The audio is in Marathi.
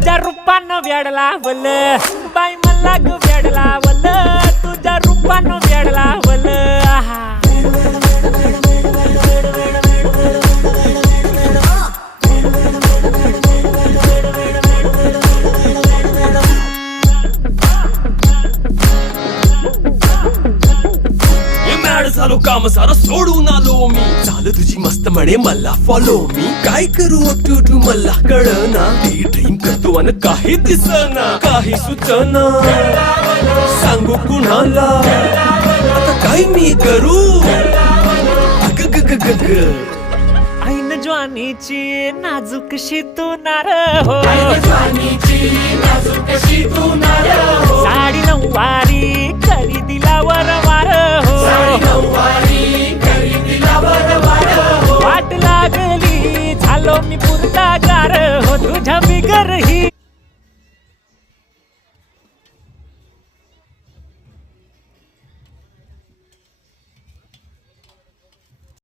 तुझ्या रूपानं वेडला वल बाई मला ग वेडला वल तुझ्या रूपानं वेडला वल आहा झालो काम सारा सोडून आलो मी झालं तुझी मस्त म्हणे मला फॉलो मी काय करू टू मला कळना ती ड्रीम करतो आणि काही दिसना काही सुचना सांगू कुणाला आता काय मी करू अग ग ग ग ग ऐन ज्वानीची नाजूकशी तू नार हो साडी नऊवारी करी दिला वरवार हो वाट लागली झालो मी पुरता गार हो तुझ्या बिगर ही